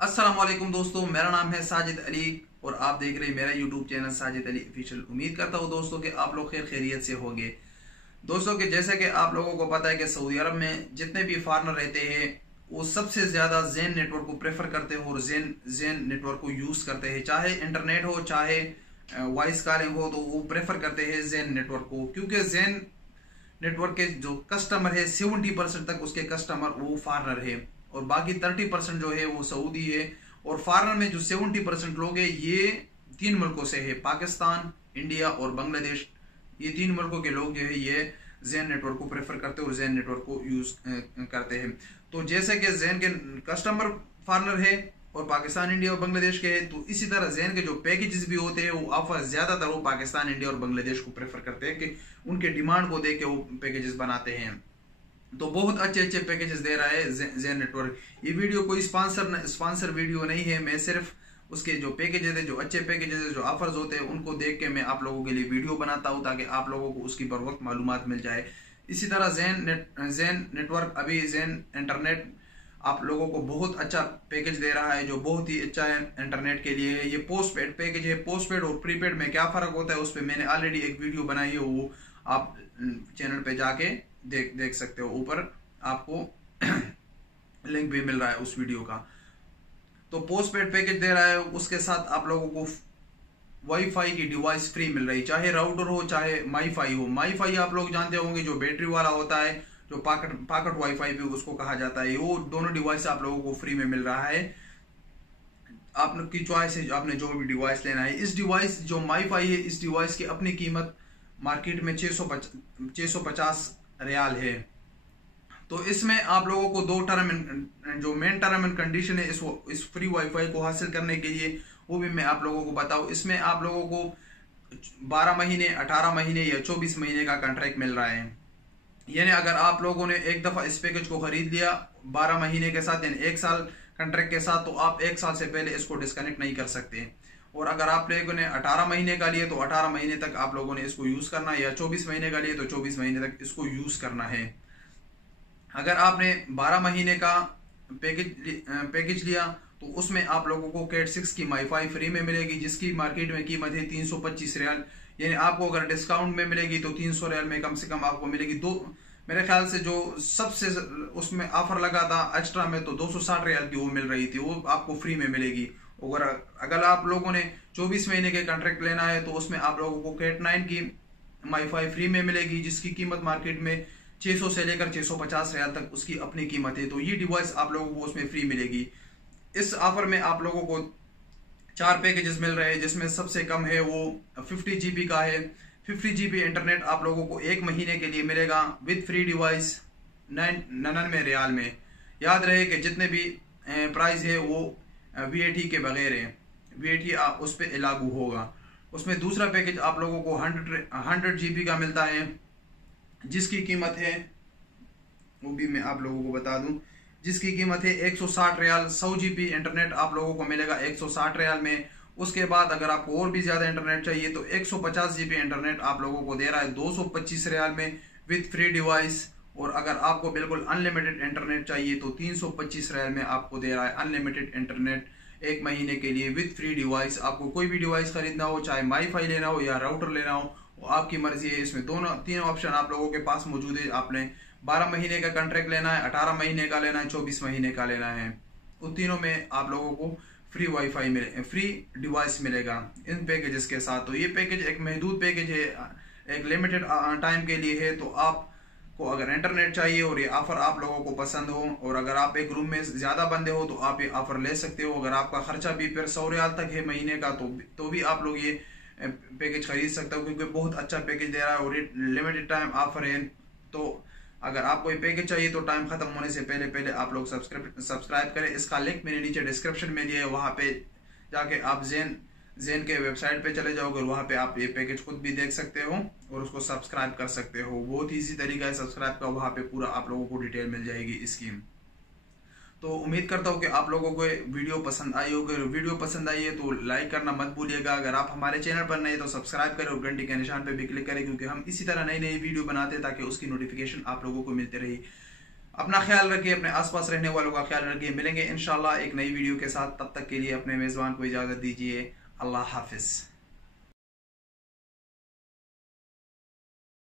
अस्सलाम वालेकुम दोस्तों, मेरा नाम है साजिद अली और आप देख रहे हैं मेरा YouTube channel Sajid Ali official. उम्मीद करता हूँ दोस्तों कि आप लोग खैर खैरियत से होंगे। दोस्तों के जैसे कि आप लोगों को पता है कि सऊदी अरब में जितने भी फॉरेनर रहते हैं वो सबसे ज़्यादा ज़ेन नेटवर्क को प्रेफर करते हैं और ज़ेन नेटवर्क को यूज़ करते हैं। चाहे इंटरनेट हो चाहे वॉइस कॉलिंग हो तो वो प्रेफर करते हैं ज़ेन नेटवर्क को, क्योंकि ज़ेन नेटवर्क के जो कस्टमर है 70% तक उसके कस्टमर वो फॉरनर है और बाकी 30% जो है वो सऊदी है। और फॉरनर में जो 70% लोग है ये 3 मुल्कों से है, पाकिस्तान, इंडिया और बांग्लादेश। ये 3 मुल्कों के लोग जो है ये ज़ेन नेटवर्क को प्रेफर करते हैं और ज़ेन नेटवर्क को यूज करते हैं। तो जैसे कि ज़ेन के कस्टमर फॉरनर है और पाकिस्तान, इंडिया और बांग्लादेश के है, तो इसी तरह ज़ेन के जो पैकेजेस भी होते हैं वो ऑफर ज्यादातर वो पाकिस्तान, इंडिया और बांग्लादेश को प्रेफर करते हैं कि उनके डिमांड को देख के वो पैकेजेस बनाते हैं। तो बहुत अच्छे अच्छे पैकेजेस दे रहा है ज़ेन नेटवर्क। ये वीडियो कोई स्पॉन्सर वीडियो नहीं है, मैं सिर्फ उसके जो पैकेजेस है, जो अच्छे पैकेजेस है, जो ऑफर्स होते हैं उनको देख के मैं आप लोगों के लिए वीडियो बनाता हूँ ताकि आप लोगों को उसकी बर वक्त मालूमात मिल जाए। इसी तरह ज़ेन नेटवर्क अभी ज़ेन इंटरनेट आप लोगों को बहुत अच्छा पैकेज दे रहा है जो बहुत ही अच्छा है इंटरनेट के लिए। ये पोस्ट पेड पैकेज है। पोस्ट पेड और प्रीपेड में क्या फ़र्क होता है उस पर मैंने ऑलरेडी एक वीडियो बनाई है, वो आप चैनल पे जाके देख सकते हो। ऊपर आपको लिंक भी मिल रहा है उस वीडियो का। तो पोस्ट पेड पैकेज दे रहा है, उसके साथ आप लोगों को वाईफाई की डिवाइस फ्री मिल रही, चाहे राउटर हो चाहे माईफाई हो। माईफाई आप लोग जानते होंगे जो बैटरी वाला होता है, जो पॉकेट वाईफाई भी उसको कहा जाता है। वो दोनों डिवाइस आप लोगों को फ्री में मिल रहा है। आपकी चॉइस है आपने जो भी डिवाइस लेना है। इस डिवाइस जो माईफाई है इस डिवाइस की अपनी कीमत मार्केट में 650 रियाल है। तो इसमें आप लोगों को दो जो मेन टर्म एंड कंडीशन है इस फ्री वाईफाई को हासिल करने के लिए वो भी मैं आप लोगों को बताऊं। इसमें आप लोगों को 12 महीने, 18 महीने या 24 महीने का कॉन्ट्रैक्ट मिल रहा है। यानी अगर आप लोगों ने एक दफा इस पैकेज को खरीद लिया 12 महीने के साथ यानी 1 साल कॉन्ट्रैक्ट के साथ, तो आप 1 साल से पहले इसको डिस्कनेक्ट नहीं कर सकते। और अगर आप लोगों ने 18 महीने का लिए तो 18 महीने तक आप लोगों ने इसको यूज करना है, या 24 महीने का लिए तो 24 महीने तक इसको यूज करना है। अगर आपने 12 महीने का पैकेज लिया तो उसमें आप लोगों को कैट 6 की वाईफाई फ्री में मिलेगी, जिसकी मार्केट में कीमत है 325 रियाल। यानी आपको अगर डिस्काउंट में मिलेगी तो 300 रियाल में कम से कम आपको मिलेगी। मेरे ख्याल से जो सबसे उसमें ऑफर लगा था एक्स्ट्रा में तो 260 रियाल की वो मिल रही थी, वो आपको फ्री में मिलेगी। अगर आप लोगों ने 24 महीने के कॉन्ट्रैक्ट लेना है तो उसमें आप लोगों को कैट 9 की वाईफाई फ्री में मिलेगी, जिसकी कीमत मार्केट में 600 से लेकर 650 रियाल तक उसकी अपनी कीमत है। तो ये डिवाइस आप लोगों को उसमें फ्री मिलेगी। इस ऑफर में आप लोगों को 4 पैकेजेस मिल रहे हैं, जिसमें सबसे कम है वो 50 GB का है। 50 GB इंटरनेट आप लोगों को 1 महीने के लिए मिलेगा विद फ्री डिवाइस 99 रियाल में। याद रहे कि जितने भी प्राइस है वो VAT के बगैर है, VAT उस पर लागू होगा। उसमें दूसरा पैकेज आप लोगों को 100 GB का मिलता है, जिसकी कीमत है वो भी मैं आप लोगों को बता दूं, जिसकी कीमत है 160 रियाल। 100 GB इंटरनेट आप लोगों को मिलेगा 160 रियाल में। उसके बाद अगर आपको और भी ज्यादा इंटरनेट चाहिए तो 150 GB इंटरनेट आप लोगों को दे रहा है 225 रियाल में विद फ्री डिवाइस। और अगर आपको बिल्कुल अनलिमिटेड इंटरनेट चाहिए तो 325 रियाल में आपको दे रहा है अनलिमिटेड इंटरनेट 1 महीने के लिए विद फ्री डिवाइस। आपको कोई भी डिवाइस खरीदना हो, चाहे वाईफाई लेना हो या राउटर लेना हो, वो आपकी मर्जी है। इसमें तीनों ऑप्शन आप लोगों के पास मौजूद है। आपने 12 महीने का कॉन्ट्रैक्ट लेना है, 18 महीने का लेना है, 24 महीने का लेना है, उन तीनों में आप लोगों को फ्री वाईफाई फ्री डिवाइस मिलेगा इन पैकेजेस के साथ। तो ये पैकेज एक महदूद पैकेज है, एक लिमिटेड टाइम के लिए है। तो आपको अगर इंटरनेट चाहिए और ये ऑफर आप लोगों को पसंद हो, और अगर आप एक रूम में ज्यादा बंदे हो तो आप ये ऑफर ले सकते हो। अगर आपका खर्चा भी फिर 100 रियाल तक है महीने का तो भी आप लोग ये पैकेज खरीद सकते हो, क्योंकि बहुत अच्छा पैकेज दे रहा है और लिमिटेड टाइम ऑफर है। तो अगर आपको ये पैकेज चाहिए तो टाइम खत्म होने से पहले आप लोग सब्सक्राइब करें। इसका लिंक मैंने नीचे डिस्क्रिप्शन में दिया है, वहां पे जाके आप ज़ेन के वेबसाइट पे चले जाओगे और वहां पे आप ये पैकेज खुद भी देख सकते हो और उसको सब्सक्राइब कर सकते हो। बहुत ही इजी तरीका है सब्सक्राइब का, वहां पे पूरा आप लोगों को डिटेल मिल जाएगी इसकी। तो उम्मीद करता हूँ कि आप लोगों को वीडियो पसंद आई होगी। वीडियो पसंद आई है तो लाइक करना मत भूलिएगा। अगर आप हमारे चैनल पर नए तो सब्सक्राइब करें और घंटी के निशान पर भी क्लिक करें, क्योंकि हम इसी तरह नई नई वीडियो बनाते हैं ताकि उसकी नोटिफिकेशन आप लोगों को मिलती रही। अपना ख्याल रखिए, अपने आसपास रहने वालों का ख्याल रखिए। मिलेंगे इंशाल्लाह एक नई वीडियो के साथ, तब तक के लिए अपने मेज़बान को इजाज़त दीजिए। अल्लाह हाफिज़।